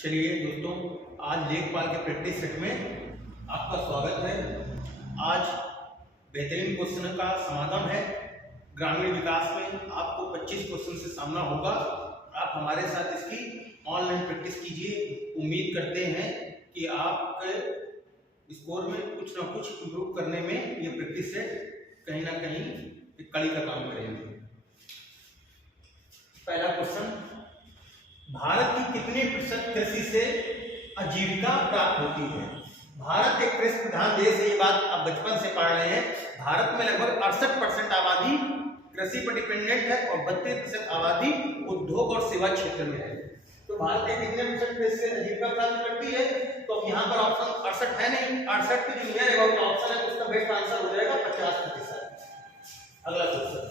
चलिए दोस्तों, आज लेखपाल के प्रैक्टिस सेट में आपका स्वागत है। आज बेहतरीन क्वेश्चन का समाधान है। ग्रामीण विकास में आपको 25 क्वेश्चन से सामना होगा। आप हमारे साथ इसकी ऑनलाइन प्रैक्टिस कीजिए। उम्मीद करते हैं कि आपके स्कोर में कुछ ना कुछ इम्प्रूव करने में ये प्रैक्टिस सेट कहीं ना कहीं एक कड़ी का काम करेंगे। पहला क्वेश्चन, भारत की कितने प्रतिशत कृषि से आजीविका प्राप्त होती है? भारत एक कृषि प्रधान देश है, ये बात आप बचपन से पढ़ रहे हैं। भारत में लगभग 68% आबादी कृषि पर डिपेंडेंट है और 32% आबादी उद्योग और सेवा क्षेत्र में है। तो भारत के कितने प्रतिशत कृषि से आजीविका प्राप्त करती है? तो यहाँ पर ऑप्शन 68 है नहीं, 68 की जो नियर अबाउट ऑप्शन है उसका बेस्ट आंसर हो जाएगा 50%। अगला क्वेश्चन,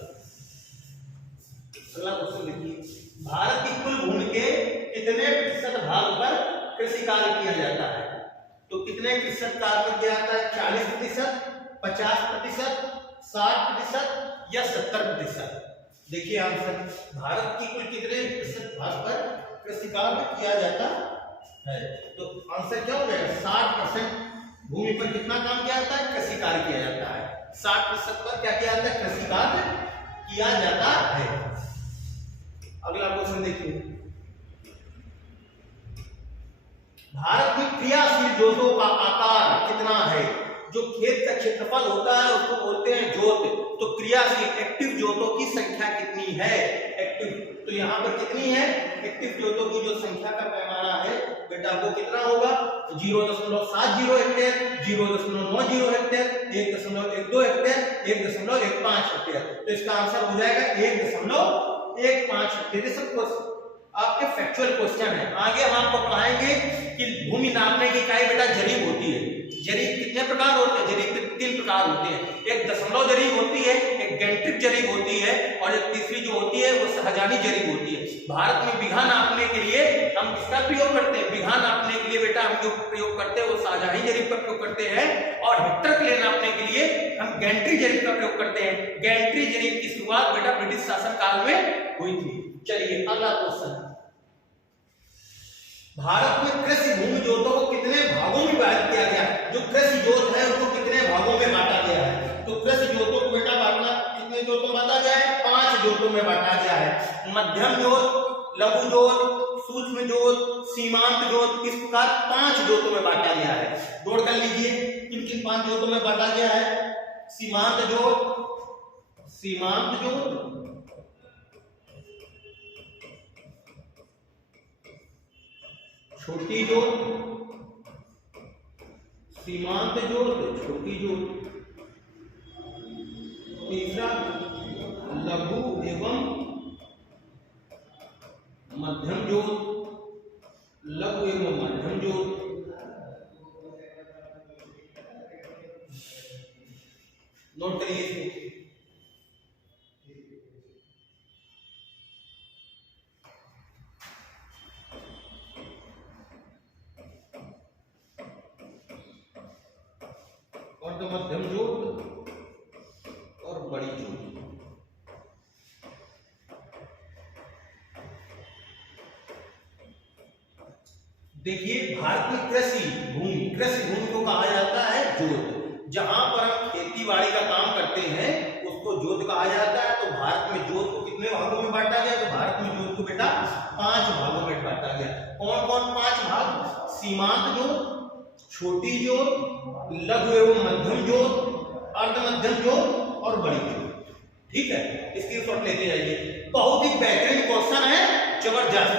अगला क्वेश्चन देखिए, भारत की कुल भूमि के कितने प्रतिशत भाग पर कृषि कार्य किया जाता है? तो कितने प्रतिशत कार्य किया जाता है? 40%, 50%, 60% या 70%? देखिए आंसर, भारत की कुल कितने प्रतिशत भाग पर कृषि कार्य किया जाता है? तो आंसर क्या हो जाएगा? 60% भूमि पर कितना काम किया जाता है? कृषि कार्य किया जाता है। 60% पर क्या किया जाता है? कृषि कार्य किया जाता है। अगला क्वेश्चन देखिए, भारत में क्रियाशील जोतों का आकार कितना है? जो खेत का क्षेत्रफल होता है उसको बोलते हैं जोत। तो क्रियाशील एक्टिव जोतों की संख्या कितनी है? एक्टिव, तो यहाँ पर कितनी है? एक्टिव जोतों की जो संख्या का पैमाना है बेटा वो कितना होगा? 0.70 हेक्टेयर, 0.90 हेक्टेयर, 1.12 हेक्टेयर, 1.15 हेक्टेयर। तो इसका आंसर हो जाएगा 1.15 हेक्टेयर। सब आपके फैक्चुअल क्वेश्चन है। आगे हम आपको पढ़ाएंगे कि भूमि नापने की इकाई बेटा जरीब होती है। जरीब कितने प्रकार होते हैं? जरीब के 3 प्रकार होते हैं। एक दशमलव जरीब होती है, एक गैंट्रिक जरीब होती है और एक तीसरी जो होती है वो सहजानी जरीब होती है। भारत में बीघा नापने के लिए हम किसका प्रयोग करते हैं? बीघा नापने के लिए बेटा हम जो प्रयोग करते हैं वो सहजानी जरीब का प्रयोग करते हैं और हेक्टर के लिए नापने के लिए हम गैंट्रिक जरीब का प्रयोग करते हैं। गैंट्रिक जरीब की शुरुआत बेटा ब्रिटिश शासन काल में हुई थी। चलिए अगला क्वेश्चन, भारत में कृषि भूमि जोतों को कितने भागों में विभाजित किया गया? जो कृषि जोत है उसको कितने भागों में बांटा गया है? तो कृषि जोतों को बेटा बांटना कितने जोतों में बांटा गया है? 5 जोतों में बांटा गया है। मध्यम जोत, लघु जोत, सूक्ष्म जोत, सीमांत जोत, इस प्रकार 5 जोतों में बांटा गया है। जोड़ कर लीजिए किन किन 5 जोतों में बांटा गया है? सीमांत जोत, सीमांत जोत, छोटी जोत, सीमांत जोत, छोटी जोत, तीसरा लघु एवं मध्यम जोत, लघु एवं मध्यम जोत, नोट करिए इसको। मध्यम जोत और बड़ी जोत। देखिए भारत में कृषि भूमि को कहा जाता है जोत। जहां पर हम खेती बाड़ी का काम करते हैं उसको जोत कहा जाता है। तो भारत में जोत को कितने भागों में बांटा गया? तो भारत में जोत को बेटा 5 भागों में बांटा गया। कौन कौन 5 भाग? सीमांत जोत, छोटी जोत, लघु एवं मध्यम जोत, अर्ध मध्यम जोत और बड़ी जोत। ठीक है, इसकी शॉट लेते जाइए। बहुत ही बेहतरीन क्वेश्चन है, जबरदस्त।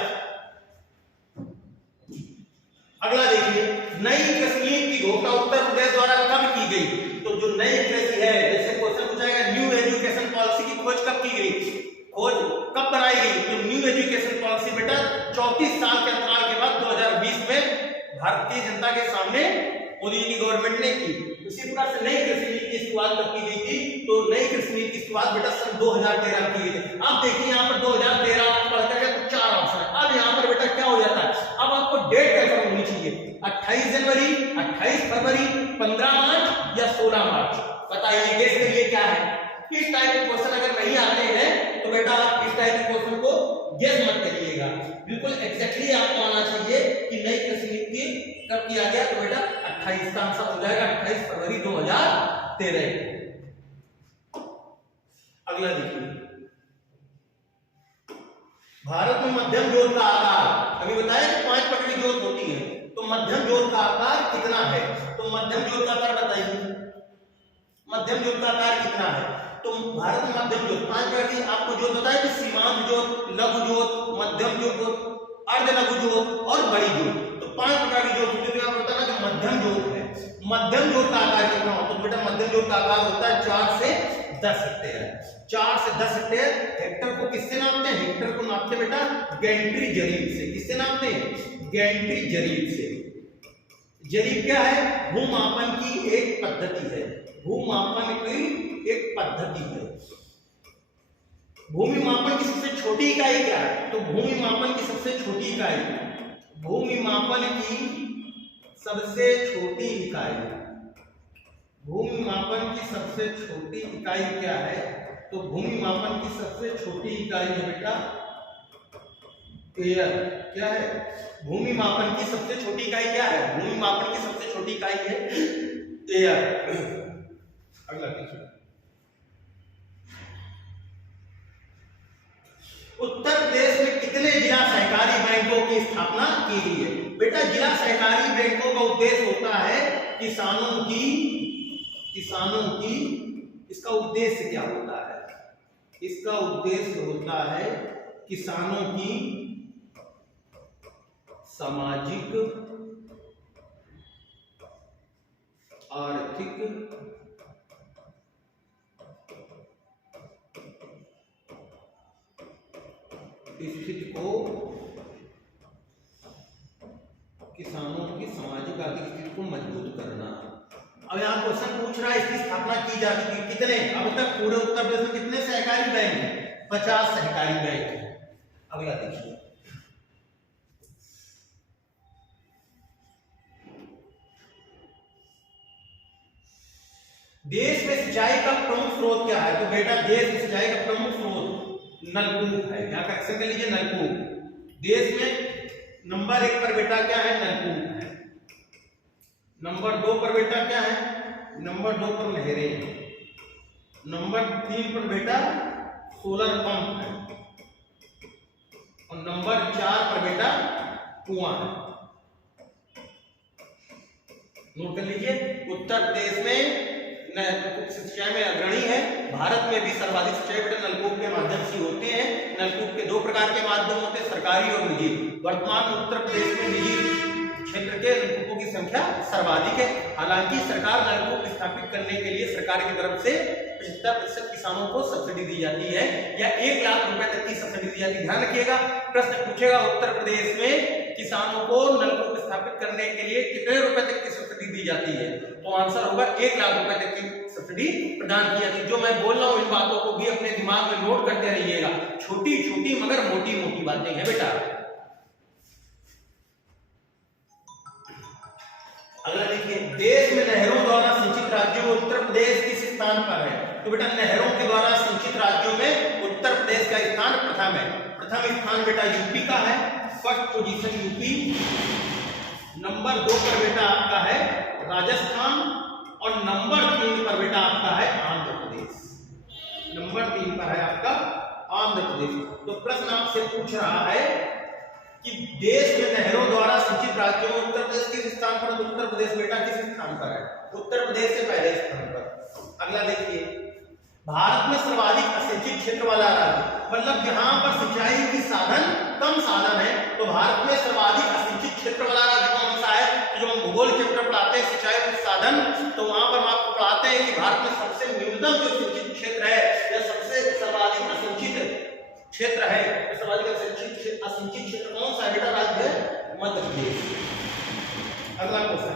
अगला देखिए, नई कृषि नीति की घोषणा उत्तर प्रदेश द्वारा कब की गई? तो जो नई कृषि है, जैसे क्वेश्चन पूछा जाएगा न्यू एजुकेशन पॉलिसी की खोज कब की गई? खोज कब बनाई गई? तो नीव एजुकेशन पॉलिसी बेटा 34 साल के अंतराल के बाद 2020 में भारतीय जनता के सामने मोदी जी की गवर्नमेंट ने की। इसी प्रकार से नई कृषि नीति की शुरुआत कब की गई थी? तो नई कृषि नीति की शुरुआत बेटा सन 2013 में की गई थी। अब देखिए यहाँ पर 2013 पढ़ करके तो 4 ऑप्शन है। अब यहाँ पर बेटा क्या हो जाता है? अब आपको डेट कंफर्म होनी चाहिए, 28 जनवरी, 28 फरवरी, 15 मार्च या 16 मार्च। बताइए गेस करिए क्या है? इस टाइप के क्वेश्चन अगर नहीं आते हैं तो बेटा इस टाइप के क्वेश्चन को गेस मत करिएगा, बिल्कुल एग्जैक्टली आपको आना चाहिए कि 28 का आंसर हो जाएगा 28 फरवरी 2013। अगला देखिए, भारत में मध्यम ज्योत का आकार, अभी बताया कि 5 पटड़ी ज्योत होती है, तो मध्यम ज्योत का आकार कितना है? तो मध्यम ज्योत का आकार बताइए, मध्यम ज्योत का आकार कितना है? तो भारत में मध्यम ज्योत 5 प्रकार की आपको ज्योत बताया कि सीमांत ज्योत, लघु ज्योत, मध्यम ज्योत, अर्ध लघु ज्योत और बड़ी ज्योत। तो 5 प्रकार की ज्योत होती है। आपको बताना कि मध्यम ज्योत है, मध्यम ज्योत का आकार कितना होता है? तो बेटा मध्यम ज्योत का आकार होता है 4 से 10 हेक्टेयर। 4 से 10 हेक्टेयर। हेक्टर को किससे नापते हैं? हेक्टर को नापते हैं बेटा गैंट्री जरीब से। किससे नापते हैं? गैंट्री जरीब से। जरीब क्या है? भूमापन की एक पद्धति है, भूमापन की एक पद्धति है। भूमि मापन की सबसे छोटी इकाई क्या है? तो भूमि मापन की सबसे छोटी इकाई, भूमि मापन की सबसे छोटी इकाई, भूमि मापन की सबसे छोटी इकाई क्या है? तो भूमि मापन की सबसे छोटी इकाई है बेटा एयर। क्या है? भूमि मापन की सबसे छोटी इकाई क्या है? भूमि मापन की सबसे छोटी इकाई है एयर। अगला देखिए, उत्तर प्रदेश में कितने जिला सहकारी बैंकों की स्थापना की गई है? बेटा जिला सहकारी बैंकों का उद्देश्य होता है किसानों की, इसका उद्देश्य क्या होता है? इसका उद्देश्य होता है किसानों की सामाजिक, आर्थिक स्थिति को, किसानों की सामाजिक आर्थिक स्थिति को मजबूत करना। अब यहाँ क्वेश्चन पूछ रहा है इसकी स्थापना की जा चुकी है कितने? अब तक पूरे उत्तर प्रदेश में कितने सहकारी बैंक हैं? 50 सहकारी बैंक हैं। अगला देखिए, देश में सिंचाई का प्रमुख स्रोत क्या है? तो बेटा देश में सिंचाई का प्रमुख स्रोत नलकूप है। यहाँ का एक्शन कर लीजिए, नलकूप। देश में नंबर 1 पर बेटा क्या है? नलकूप है। नंबर 2 पर बेटा क्या है? नंबर 2 पर नहरें हैं। नंबर 3 पर बेटा सोलर पंप है और नंबर 4 पर बेटा कुआं है। नोट कर लीजिए, उत्तर प्रदेश में सिंचाई में अग्रणी है। भारत में भी सर्वाधिक सिंचाई बेटा नलकूप के माध्यम से होते हैं। नलकूप के 2 प्रकार के माध्यम होते हैं, सरकारी और निजी। वर्तमान में उत्तर प्रदेश में निजी क्षेत्र के नलकूपों की संख्या सर्वाधिक है। हालांकि सरकार नलकूप स्थापित करने के लिए सरकार की तरफ से 75% किसानों को सब्सिडी दी जाती है या 1 लाख रुपए तक की सब्सिडी दी जाती है। ध्यान रखिएगा, प्रश्न पूछेगा उत्तर प्रदेश में किसानों को नलकूप स्थापित करने के लिए कितने रुपए तक की सब्सिडी दी जाती है? तो आंसर होगा 1 लाख रुपए तक की सब्सिडी प्रदान की जाती है। जो मैं बोल रहा हूं इन बातों को भी अपने दिमाग में नोट करते रहिएगा। छोटी छोटी मगर मोटी मोटी बातें हैं बेटा। अगला देखिए, देश में नहरों द्वारा सिंचित राज्यों में उत्तर प्रदेश किस स्थान पर है? तो बेटा नहरों के द्वारा सिंचित राज्यों में उत्तर प्रदेश का स्थान प्रथम है। प्रथम स्थान बेटा यूपी का है, फर्स्ट पोजीशन यूपी। नंबर 2 पर बेटा आपका है राजस्थान और नंबर 3 पर बेटा आपका है आंध्र प्रदेश। नंबर 3 पर है आपका आंध्र प्रदेश। तो प्रश्न आपसे पूछ रहा है कि देश में नहरों द्वारा सिंचित राज्यों में उत्तर प्रदेश किस स्थान पर? उत्तर प्रदेश बेटा किस स्थान पर है? उत्तर प्रदेश से पहले स्थान पर। अगला देखिए, भारत में सर्वाधिक असिंचित क्षेत्र वाला राज्य, मतलब जहां पर सिंचाई की साधन कम साधन है, तो भारत में सर्वाधिक असिंचित क्षेत्र वाला राज्य कौन सा है? जो हम भूगोल चैप्टर पढ़ाते हैं सिंचाई के साधन, तो वहां पर हम आपको पढ़ाते हैं कि भारत में सबसे न्यूनतम जो सिंचित क्षेत्र है या सबसे सर्वाधिक असिंचित क्षेत्र है, सर्वाधिक असिंचित क्षेत्र कौन सा है बेटा? राज्य है मध्य प्रदेश। अगला क्वेश्चन,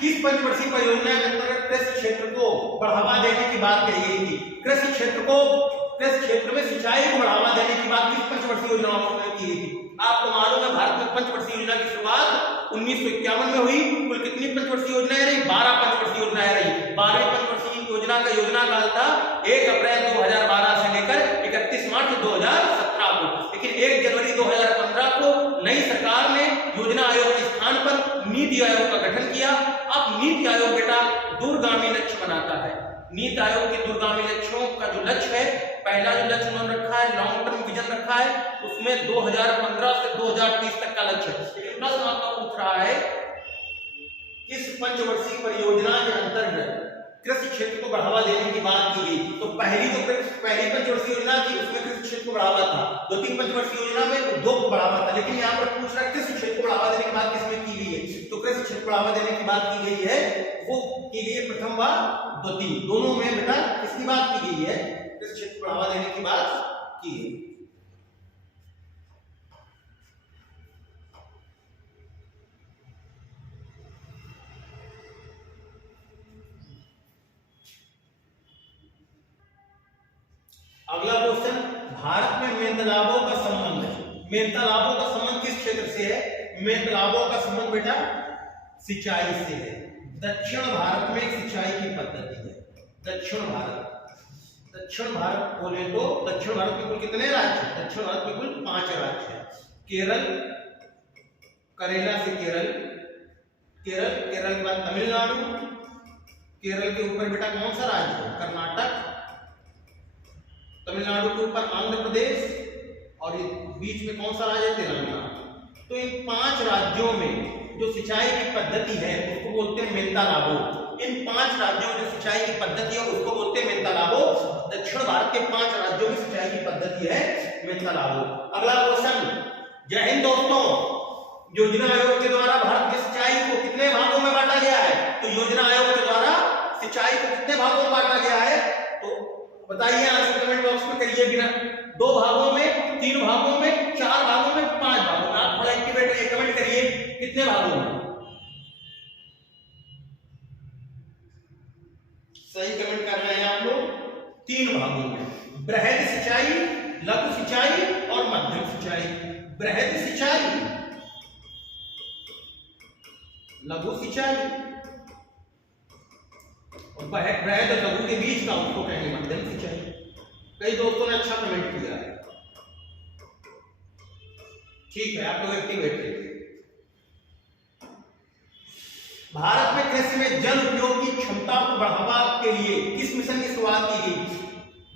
किस पंचवर्षीय परियोजना के अंतर्गत कृषि क्षेत्र को बढ़ावा देने की बात कही गई थी? कृषि क्षेत्र में सिंचाई को बढ़ावा देने की बात किस पंचवर्षीय योजना में की गई थी? आपको मालूम है भारत में पंचवर्षीय योजना की शुरुआत 1951 में हुई। कुल कितनी पंचवर्षीय योजनाएं रही? 12 पंचवर्षीय योजनाएं रही। 12 पंचवर्षीय योजना का योजना काल था 1 अप्रैल 2012 से लेकर 31 मार्च 2017 को। लेकिन 1 जनवरी 2015 को नई सरकार ने योजना आयोग के स्थान पर नीति आयोग का गठन किया। अब नीति आयोग बेटा दूरगामी लक्ष्य बनाता है। नीति आयोग के दूरगामी लक्ष्यों का जो लक्ष्य है, पहला जो लक्ष्य उन्होंने रखा है लॉन्ग टर्म विजन रखा है, उसमें 2015 से 2030 तक का लक्ष्य है। लेकिन प्रश्न आपका पूछ रहा है किस पंचवर्षीय परियोजना के अंतर्गत कृषि क्षेत्र को बढ़ावा देने की बात की गई। तो पहली पंचवर्षीय योजना थी, उसमें कृषि क्षेत्र को बढ़ावा था। 2-3 पंचवर्षीय योजना में उद्योग को बढ़ावा था, लेकिन यहाँ पर पूछ रहा है कृषि क्षेत्र को बढ़ावा देने की बात किसमें की गई है। तो कृषि क्षेत्र को बढ़ावा देने की बात की गई है, वो की गई है प्रथम व द्वितीय, दोनों में बेटा किसकी बात की गई है, कृषि क्षेत्र को बढ़ावा देने की बात की है। अगला क्वेश्चन, भारत में मेंतालाबों का संबंध है। मेंतालाबों का संबंध किस क्षेत्र से है? मेंतालाबों का संबंध बेटा सिंचाई से है। दक्षिण भारत में सिंचाई की पद्धति है। दक्षिण भारत बोले तो दक्षिण भारत में कुल कितने राज्य हैं? दक्षिण भारत में कुल 5 राज्य हैं। केरल, करेला से केरल के बाद तमिलनाडु, केरल के ऊपर बेटा कौन सा राज्य है? कर्नाटक, तमिलनाडु के ऊपर आंध्र प्रदेश और ये बीच में कौन सा राज्य है? तेलंगाना। तो इन 5 राज्यों में जो सिंचाई की पद्धति है उसको बोलते हैं मेंतालाबो। इन 5 राज्यों में जो सिंचाई की पद्धति है उसको बोलते हैं मेंतालाबो। दक्षिण भारत के 5 राज्यों में सिंचाई की पद्धति है मेंतालाबो। अगला क्वेश्चन, जय हिंद दोस्तों, योजना आयोग के द्वारा भारत की सिंचाई को कितने भागों में बांटा गया है? तो योजना आयोग के द्वारा सिंचाई को कितने भागों में बांटा गया है? तो बताइए, आंसर कमेंट बॉक्स में करिए। बिना 2 भागों में, 3 भागों में, 4 भागों में, 5 भागों में। आप थोड़ा एक्टिवेट रहिए, कमेंट करिए कितने भागों में। सही कमेंट कर रहे हैं आप लोग, 3 भागों में। बृहद सिंचाई, लघु सिंचाई और मध्यम सिंचाई। बृहद सिंचाई, लघु सिंचाई और बृहद और लघु के बीच का उसको कहेंगे मध्यम सिंचाई। कई दोस्तों ने अच्छा कमेंट किया है, ठीक है, आप लोग एक्टिवेट रहिए। भारत में कृषि में जल उपयोग की क्षमता को बढ़ावा के लिए किस मिशन की शुरुआत की गई?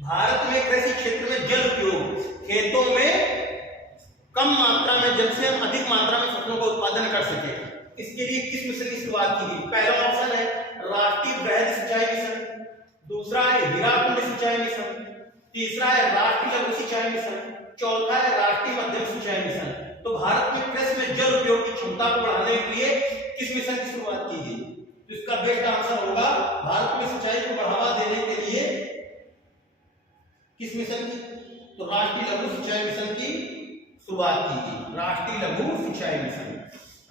भारत में कृषि क्षेत्र में जल उपयोग, खेतों में कम मात्रा में जल से हम अधिक मात्रा में फसलों का उत्पादन कर सके, इसके लिए किस मिशन की शुरुआत की गई? पहला ऑप्शन है राष्ट्रीय बृहद सिंचाई मिशन, दूसरा है हीराकुंड सिंचाई मिशन, तीसरा है राष्ट्रीय लघु सिंचाई मिशन, चौथा है राष्ट्रीय मध्यम सिंचाई मिशन। तो भारत में कृषि में जल उपयोग की क्षमता को बढ़ाने के लिए किस मिशन की शुरुआत की गई? तो इसका बेस्ट आंसर होगा भारत में सिंचाई को बढ़ावा देने के लिए किस मिशन की? तो राष्ट्रीय लघु सिंचाई मिशन की शुरुआत की गई। राष्ट्रीय लघु सिंचाई मिशन,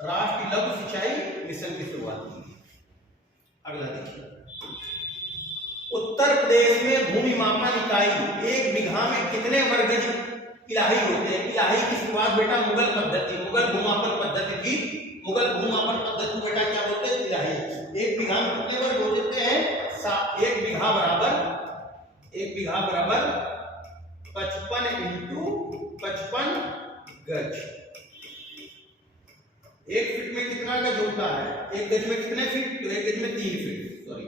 राष्ट्रीय लघु सिंचाई मिशन की शुरुआत की गई। अगला देखिए, उत्तर प्रदेश में भूमि मापन इकाई 1 बीघा में कितने वर्ग गज इलाही होते हैं? इलाही की शुरुआत बेटा मुगल पद्धति, मुगल भूमापन पद्धति की। मुगल भूमापन पद्धति बेटा क्या बोलते हैं? इलाही। 1 बीघा में कितने वर्ग हो जाते हैं? 1 बीघा बराबर 55 × 55 गज। 1 फीट में कितना गज होता है? 1 गज में कितने फीट? तो 1 गज में 3 फीट, सॉरी।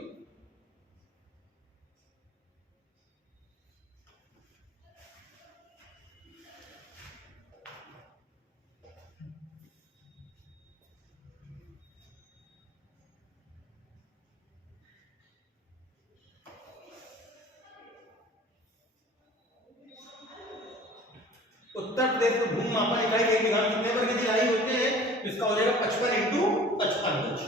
उत्तर प्रदेश में भूमि मापन इकाई 1 बीघा में कितने वर्ग इलाही होते हैं? तो इसका हो जाएगा 55 × 55 गज।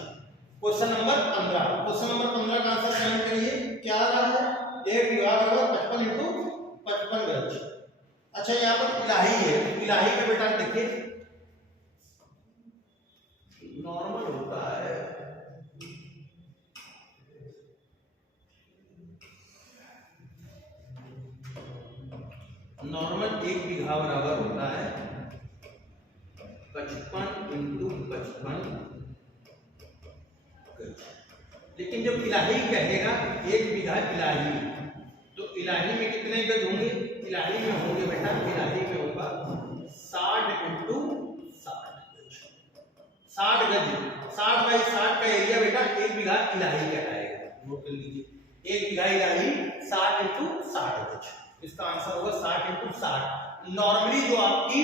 क्वेश्चन नंबर 15 का आंसर कमेंट करिए, क्या आ रहा है? 1 बीघा बराबर 55 × 55 गज। अच्छा, यहाँ पर इलाही है, इलाही में बेटा देखिए नॉर्मल होता है, नॉर्मल 1 बीघा बराबर होता है 55 × 55 गज। लेकिन जब इलाही कहेगा 1 बीघा इलाही, तो इलाही में कितने गज होंगे? इलाही में होंगे बेटा, इलाही में होगा 60 × 60 गज। 60 गज, 60 बाई 60 का एरिया बेटा 1 बीघा इलाही कहलाएगा। नोट कर लीजिए 1 बीघा इलाही 60 × 60 गज। इसका आंसर होगा 60 × 60। नॉर्मली जो आपकी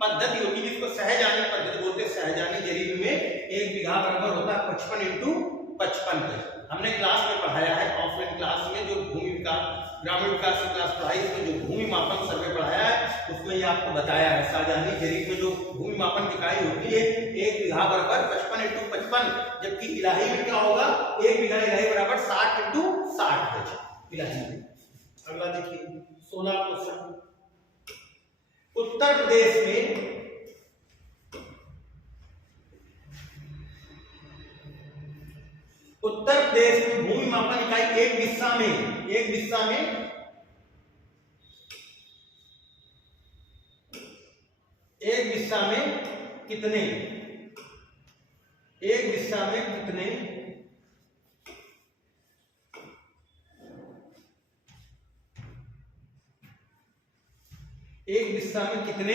पद्धति होगी जिसको सहजानी पद्धति बोलते हैं, सहजानी जरीब में 1 बीघा बराबर होता है 55 × 55 गज। हमने क्लास में पढ़ाया है, ऑफलाइन क्लास में जो भूमि विकास ग्रामीण विकास की क्लास पढ़ाई, इसमें जो भूमि मापन सर्वे पढ़ाया है उसमें ये आपको बताया है सहजानी जरीब में जो भूमि मापन की इकाई होती है 1 बीघा बराबर 55 × 55, जबकि इलाही में क्या होगा 1 बीघा इलाही बराबर 60 × 60 गज इलाही में। अगला देखिए 16 क्वेश्चन। उत्तर प्रदेश में भूमि मापन इकाई एक दिशा में कितने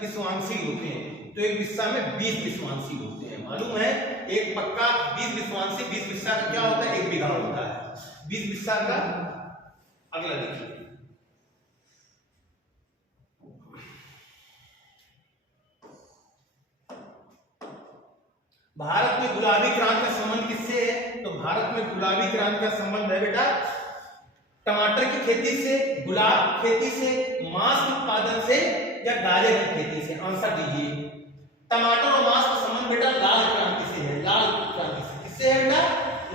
विश्वांशी होते हैं? तो एक दिशा में 20 विश्वांशी होते हैं। मालूम है एक पक्का 20 विश्वांशी 20 विस्सा का क्या होता है 1 बीघा होता है 20 विस्सा का। अगला देखिए भारत में गुलाबी क्रांति का संबंध किससे है? तो भारत में गुलाबी क्रांति का संबंध है बेटा टमाटर की खेती से, गुलाब खेती से, मांस उत्पादन से या गाजर की खेती से। आंसर दीजिए। टमाटर और मांस का संबंध बेटा लाल क्रांति से है। लाल क्रांति से किससे है बेटा?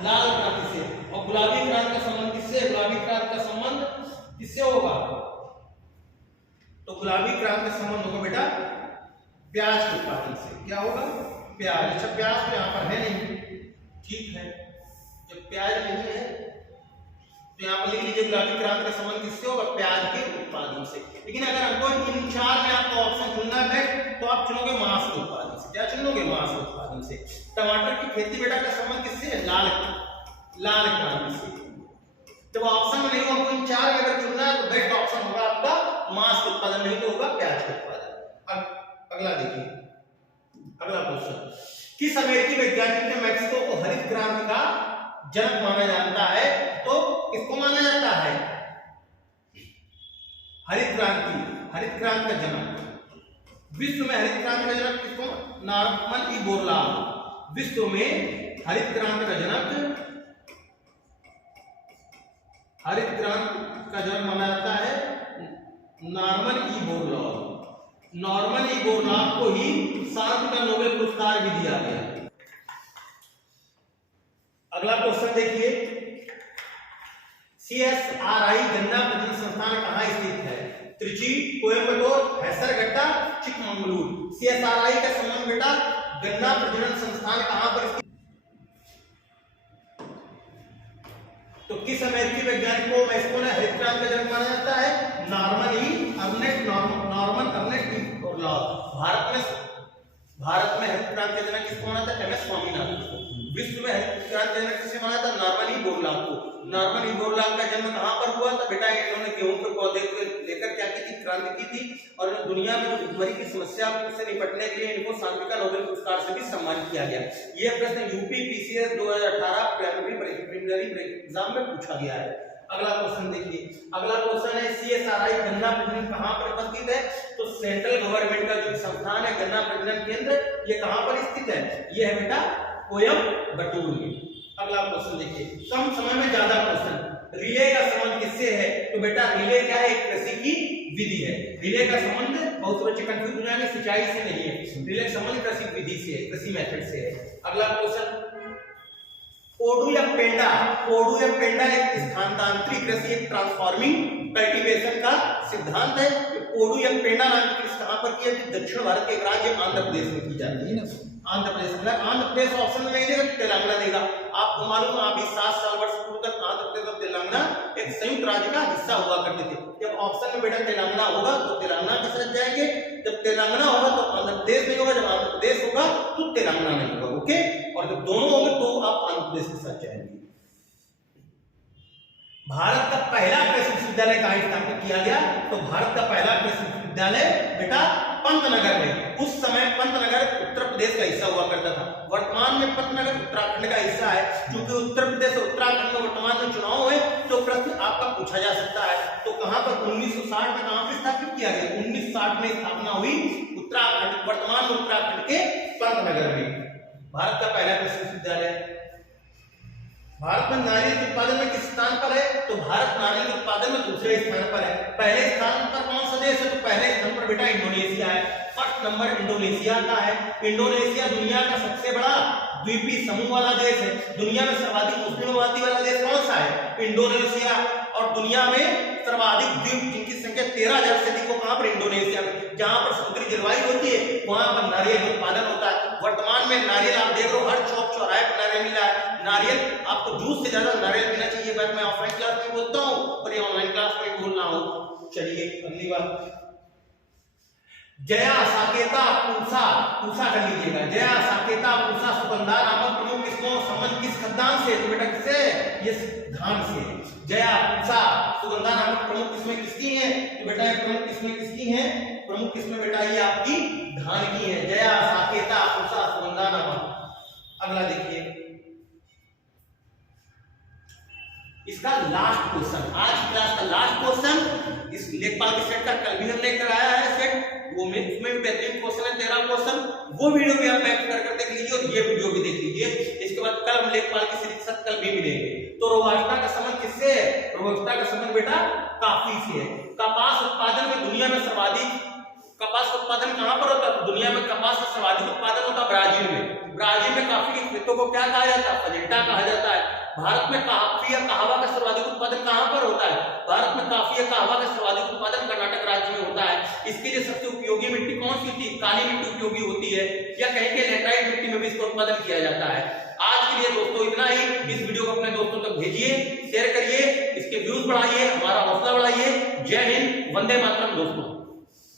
लाल क्रांति से। और गुलाबी क्रांति का संबंध किससे? गुलाबी क्रांति का संबंध किससे होगा? तो गुलाबी क्रांति का संबंध होगा बेटा प्याज के उत्पादन से। क्या होगा? प्याज। अच्छा प्याज तो यहाँ पर है नहीं, ठीक है, जब प्याज नहीं है तो यहाँ पर लिख लीजिए गुलाबी क्रांति का संबंध किससे होगा? प्याज के उत्पादन से। लेकिन अगर हमको इन 4 में आपको ऑप्शन चुनना है तो आप चुनोगे मांस के उत्पादन से। क्या चुनोगे? मांस के उत्पादन से। टमाटर की खेती बेटा का संबंध किससे है? लाल क्रांति से। जब ऑप्शन में नहीं हो आपको इन 4 में अगर चुनना है तो बेस्ट ऑप्शन होगा आपका मांस के उत्पादन, नहीं तो होगा प्याज के उत्पादन। अगला देखिए अगला क्वेश्चन। किस अमेरिकी वैज्ञानिक ने मैक्सिको को हरित क्रांति का जनक माना जाता है? तो किसको माना जाता है? हरित क्रांति का जनक। विश्व में हरित क्रांति का जनक किसको? Norman E Borlaug. विश्व में हरित क्रांति का जनक माना जाता है Norman E Borlaug. Norman E Borlaug को ही शांति का नोबेल पुरस्कार भी दिया गया। अगला क्वेश्चन देखिए। CSRI गन्ना प्रजनन संस्थान कहाँ स्थित है? त्रिची, कोयम्बटूर, हैसरगट्टा, चिकमंगलुरु। CSRI का संबंध बेटा गन्ना प्रजनन संस्थान कहाँ पर स्थित? तो किस अमेरिकी वैज्ञानिक को मैक्सिको ने हरित क्रांति का जनक माना जाता है? Norman Ernest E Borlaug. Bharat में हरित क्रांति का जनक किसको माना जाता है? MS स्वामीनाथन को। विश्व में हरित क्रांति जनक किसे माना जाता है? नॉर्मन ई बोरलॉग को। नॉर्मन ई बोरलॉग का जन्म कहां पर हुआ था बेटा? इन्होंने गेहूं के पौधे को लेकर क्या की थी? क्रांति की थी। और दुनिया में जो भुखमरी की समस्या से निपटने के लिए इनको शांति का नोबेल पुरस्कार से भी सम्मानित किया गया। यह प्रश्न यूपी PCS 2018 प्रीलिमिनरी एग्जाम में पूछा गया है। अगला क्वेश्चन देखिए। अगला क्वेश्चन है CSRI गन्ना प्रजनन कहां पर उपस्थित है? तो सेंट्रल गवर्नमेंट का जो संस्थान है गन्ना प्रजनन केंद्र, ये कहां पर स्थित है? ये है बेटा कोयम्बटूर में। अगला क्वेश्चन देखिए। कम समय में ज्यादा क्वेश्चन। रिले का संबंध किससे है? तो बेटा रिले क्या है? एक कृषि की विधि है। रिले का संबंध बहुत बच्चे कंफ्यूज हो जाएंगे, सिंचाई से नहीं है। रिले का संबंध कृषि विधि से है, कृषि मेथड से है। अगला क्वेश्चन। कोडू या पेंडा एक स्थानांतरी कृषि, एक ट्रांसफॉर्मिंग कल्टीवेशन का सिद्धांत है। कोडू या पेंडा नाम की कृषि कहां पर की जाती है? दक्षिण भारत के एक राज्य आंध्र प्रदेश में की जाती है ना। आंध्र प्रदेश ऑप्शन में नहीं देगा तो तेलंगाना देगा। आपको मालूम है अभी 7 वर्ष पूर्व तक आंध्र प्रदेश और तेलंगाना एक संयुक्त राज्य का हिस्सा हुआ करते थे। जब ऑप्शन में बेटा तेलंगाना होगा तो तेलंगाना के साथ जाएंगे, जब तेलंगाना होगा तो आंध्र प्रदेश नहीं होगा, जब आंध्र प्रदेश होगा तो तेलंगाना नहीं होगा। ओके, और जब दोनों होंगे तो आप आंध्र प्रदेश के साथ जाएंगे। भारत का पहला कृषि विश्वविद्यालय कहाँ स्थापित किया गया? तो भारत का पहला कृषि विश्वविद्यालय बेटा पंतनगर में। उस समय पंतनगर उत्तर प्रदेश का हिस्सा हुआ करता था। वर्तमान में पंतनगर उत्तराखंड का हिस्सा है। क्योंकि उत्तर प्रदेश और उत्तराखंड में वर्तमान में चुनाव है तो प्रश्न आपका पूछा जा सकता है। तो कहां पर 1960 में कहां पर स्थापित किया गया? 1960 में स्थापना हुई उत्तराखंड, वर्तमान में उत्तराखंड के पंतनगर में। भारत का पहला कृषि विश्वविद्यालय। भारत में नारियल उत्पादन में किस स्थान पर है? तो भारत नारियल उत्पादन में दूसरे स्थान पर है। पहले स्थान पर कौन सा देश है? तो पहले स्थान पर बेटा इंडोनेशिया है। फर्स्ट नंबर इंडोनेशिया का है। इंडोनेशिया दुनिया का सबसे बड़ा द्वीपीय समूह वाला देश है। दुनिया में सर्वाधिक मुस्लिम आबादी वाला देश कौन सा है? इंडोनेशिया। और दुनिया में सर्वाधिक द्वीप जिनकी संख्या 13,000 से अधिक हो कहां पर? इंडोनेशिया में। जहां पर समुद्री जलवायु होती है वहां पर नारियल उत्पादन होता है। वर्तमान में नारियल आप देख रहे हो हर चौक चौराहे पर नारियल मिल रहा है। नारियल आपको जूस से ज्यादा नारियल पीना चाहिए। बात मैं ऑफलाइन क्लास में बोलता हूँ और ये ऑनलाइन क्लास में बोल रहा हूँ। चलिए अगली बात, जया साकेता पूसा, पूसा कर लीजिएगा। जया साकेता पूसा सुगंधा नामक प्रमुख किस्मों संबंध किस खाद्यान्न से? तो बेटा किससे? ये धान से। जया पूसा सुगंधा नामक प्रमुख किस्में किसकी हैं? तो बेटा ये प्रमुख किस्में किसकी हैं? प्रमुख किस्में बेटा ये आपकी धान की है। जया साकेता पूसा सुगंधा नामक। अगला देखिए इसका लास्ट क्वेश्चन, आज क्लास का लास्ट क्वेश्चन इस लेखपाल के सेट का कल भी हम लेकर आया है सेट, वो में इसमें बेहतरीन क्वेश्चन है 13 क्वेश्चन। वो वीडियो भी आप बैक कर देख लीजिए और ये वीडियो भी देख लीजिए। इसके बाद कल हम लेखपाल की सीरीज के साथ कल भी मिलेंगे। तो रोबास्टा का संबंध किससे है? रोबास्टा का संबंध बेटा कॉफी से है। कपास उत्पादन में दुनिया में सर्वाधिक कपास उत्पादन कहां पर होता है? तो दुनिया में कपास का सर्वाधिक उत्पादन होता है ब्राजील में। ब्राजील में कॉफी के खेतों को क्या कहा जाता है? फजेंटा कहा जाता है। भारत में कॉफी या कहवा का सर्वाधिक उत्पादन कहां पर होता है? भारत में कॉफी या कहवा का सर्वाधिक उत्पादन कर्नाटक राज्य में होता है। इसके लिए सबसे उपयोगी मिट्टी कौन सी होती है? काली मिट्टी उपयोगी होती है, या कहीं के लैटराइट मिट्टी में भी इसका उत्पादन किया जाता है। आज के लिए दोस्तों इतना ही। इस वीडियो को अपने दोस्तों तक भेजिए, शेयर करिए, इसके व्यूज बढ़ाइए, हमारा हौसला बढ़ाइए। जय हिंद, वंदे मातरम दोस्तों।